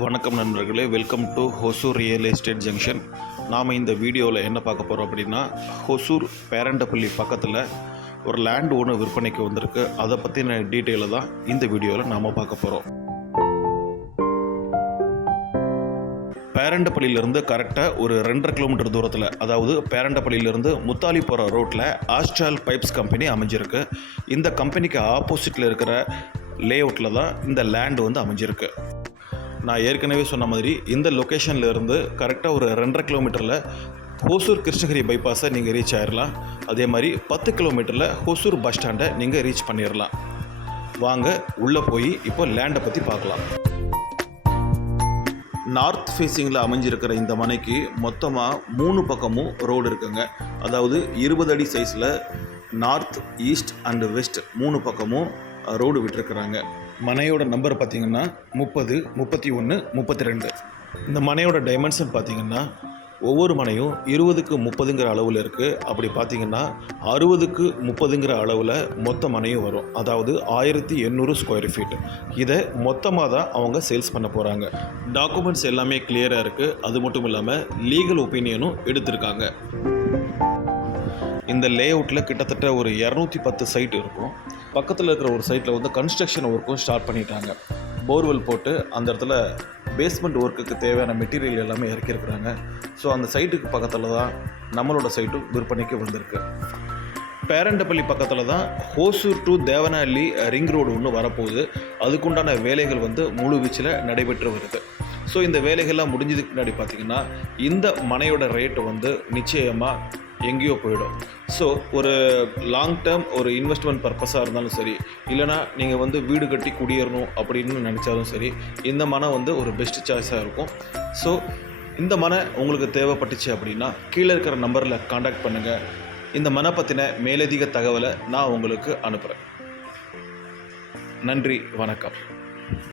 வணக்கம் நண்பர்களே, welcome to Hosur real estate junction. நாம் இந்த வீடியோவில் என்ன பார்க்க போகிறோம் அப்படின்னா, ஹொசூர் பேரண்டப்பள்ளி பக்கத்தில் ஒரு லேண்ட் ஒன்று விற்பனைக்கு வந்திருக்கு. அதை பற்றின டீட்டெயிலை தான் இந்த வீடியோவில் நாம் பார்க்க போகிறோம். பேரண்டப்பள்ளியிலேருந்து கரெக்டாக ஒரு 2.5 கிலோமீட்டர் தூரத்தில், அதாவது பேரண்டப்பள்ளியிலேருந்து முத்தாலி போகிற ரோட்டில் ஆஸ்ட்ரால் பைப்ஸ் கம்பெனி அமைஞ்சிருக்கு. இந்த கம்பெனிக்கு ஆப்போசிட்டில் இருக்கிற லே அவுட்டில் தான் இந்த லேண்டு வந்து அமைஞ்சிருக்கு. நான் ஏற்கனவே சொன்ன மாதிரி இந்த லொக்கேஷனில் இருந்து கரெக்டாக ஒரு 2.5 கிலோமீட்டரில் ஹொசூர் கிருஷ்ணகிரி பைபாஸை நீங்கள் ரீச் ஆகிடலாம். அதே மாதிரி 10 கிலோமீட்டரில் ஹொசூர் பஸ் ஸ்டாண்டை நீங்கள் ரீச் பண்ணிடலாம். வாங்க உள்ளே போய் இப்போ லேண்டை பற்றி பார்க்கலாம். நார்த் ஃபேஸிங்கில் அமைஞ்சிருக்கிற இந்த மனைக்கு மொத்தமாக 3 பக்கமும் ரோடு இருக்குங்க. அதாவது 20 அடி சைஸில் நார்த், ஈஸ்ட் அண்டு வெஸ்ட் 3 பக்கமும் ரோடு விட்டுருக்குறாங்க. மனையோட நம்பர் பார்த்திங்கன்னா 30, 31, 32. இந்த மனையோட டைமென்ஷன் பார்த்திங்கன்னா ஒவ்வொரு மனையும் 20க்கு 30ங்கிற அளவில் இருக்குது. அப்படி பார்த்திங்கன்னா 60க்கு 30ங்கிற அளவில் மொத்த மனையும் வரும். அதாவது 1800 ஸ்கொயர் ஃபீட். இதை மொத்தமாக தான் அவங்க சேல்ஸ் பண்ண போகிறாங்க. டாக்குமெண்ட்ஸ் எல்லாமே கிளியராக இருக்குது. அது மட்டும் இல்லாமல் லீகல் ஒப்பீனியனும் எடுத்திருக்காங்க. இந்த லே அவுட்டில் கிட்டத்தட்ட ஒரு 210 சைட் இருக்கும். பக்கத்தில் இருக்கிற ஒரு சைட்டில் வந்து கன்ஸ்ட்ரக்ஷன் ஒர்க்கும் ஸ்டார்ட் பண்ணிட்டாங்க. போர்வெல் போட்டு அந்த இடத்துல பேஸ்மெண்ட் ஒர்க்குக்கு தேவையான மெட்டீரியல் எல்லாமே இறக்கியிருக்கிறாங்க. ஸோ அந்த சைட்டுக்கு பக்கத்தில் தான் நம்மளோட சைட்டும் விற்பனைக்கு வந்திருக்கு. பேரண்டப்பள்ளி பக்கத்தில் தான் Hosur to Devanahalli ring road ஒன்று வரப்போகுது. அதுக்குண்டான வேலைகள் வந்து முழு வீச்சில் நடைபெற்று வருது. ஸோ இந்த வேலைகள்லாம் முடிஞ்சதுக்கு முன்னாடி பார்த்திங்கன்னா இந்த மனையோட ரேட்டு வந்து நிச்சயமாக எங்கேயோ போயிடும். ஸோ ஒரு லாங் டேர்ம் ஒரு இன்வெஸ்ட்மெண்ட் பர்பஸாக இருந்தாலும் சரி, இல்லைனா நீங்கள் வந்து வீடு கட்டி குடியேறணும் அப்படின்னு நினச்சாலும் சரி, இந்த மனை வந்து ஒரு பெஸ்ட் சாய்ஸாக இருக்கும். ஸோ இந்த மனை உங்களுக்கு தேவைப்பட்டுச்சு அப்படின்னா கீழே இருக்கிற நம்பரில் காண்டாக்ட் பண்ணுங்கள். இந்த மனை பற்றின மேலதிக தகவலை நான் உங்களுக்கு அனுப்புகிறேன். நன்றி, வணக்கம்.